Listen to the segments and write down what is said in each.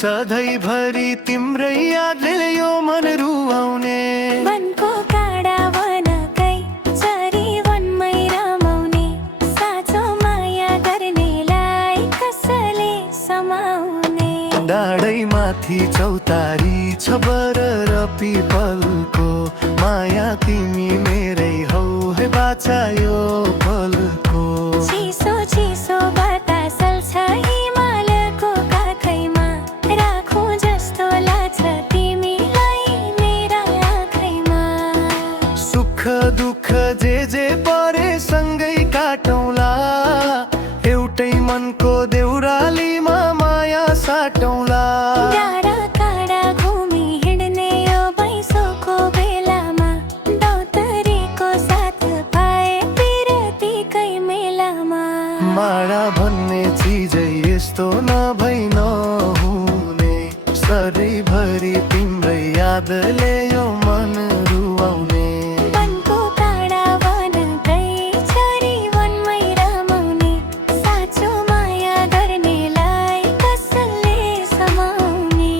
सधैँभरि तिम्रै यादले यो मन रुवाउने। वनको काँडा वनकै चरी वनमै रमाउने, साँचो माया गर्नेलाई कसले समाउने। डाँडैमाथि चौतारी छ बर र पिपलको, माया तिमी मेरै हौ है बाचा यो पलको। चिसो चिसो बतास छ हिमालको काखैमा, राखौँ जस्तो लाग्छ तिमीलाई मेरा आँखैमा। सुख दुःख जे परे सँगै काटौँला, एउटै मनको देउरालीमा माया साटौँला। डाँडा काँडा घुमी हिँड्ने यो भैँसोको बेलामा, दौतरीको साथ पाए पिरतीकै मेलामा। माडा भन्ने चिजै यस्तो नभई नहुने, सधैँभरि तिम्रै यादले यो मन रुवाउने। वनको काँडा वनकै चरी वनमै रमाउने, साँचो माया गर्नेलाई कसले समाउने।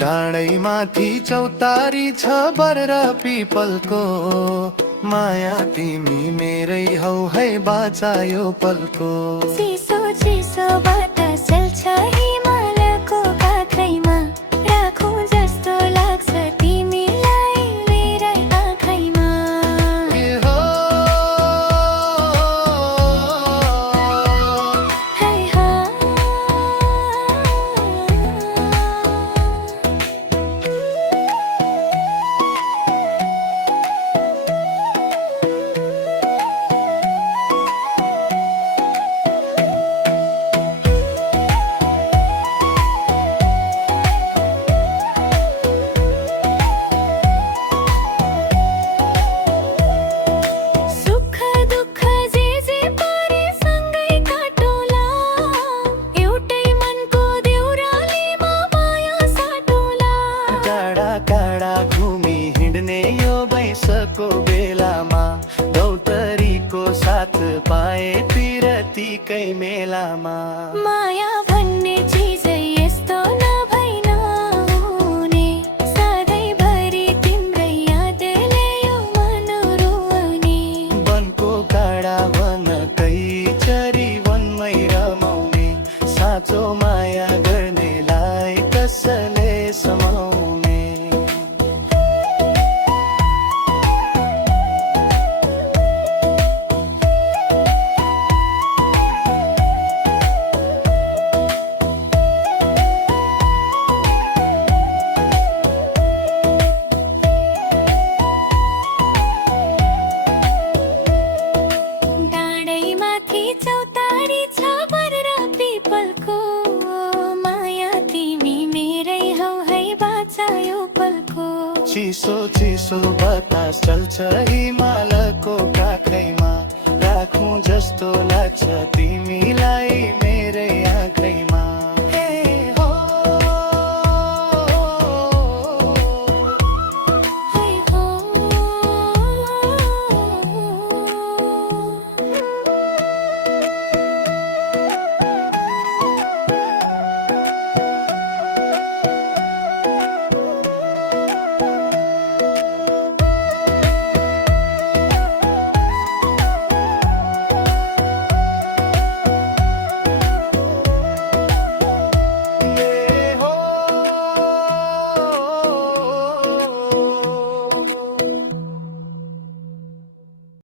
डाँडैमाथि चौतारी छ बर र पिपलको, माया तिमी मेरै हौ है बाचा यो पलको। चिसो चिसो बतास चल्छ हिमालको काखैमा, राखौँ जस्तो लाग्छ तिमीलाई मेरा आँखैमा। ए हो है हा सुख दुःख जे परे सँगै काटौँला, एउटै मनको देउरालीमा माया साटौँला। टाढा टाढा घुमी हिँड्ने यो भैँसको बेलामा, दौतरीको साथ पाए पिरतीकै मेलामा। माया भन्ने चिजै यस्तो नभई नहुने, सधैँभरि तिम्रै यादले यो मन रुवाउने। वनको काँडा वनकै चरी वनमै रमाउने, साँचो माया गर्नेलाई कसले समाउने। डाँडैमाथि चौतारी छ बर र पिपलको, माया तिमी मेरै हौ है बाचा यो पलको। चिसो चिसो बतास चल्छ हिमालको काखैमा, राखौँ जस्तो लाग्छ तिमीलाई मेरै आँखैमा।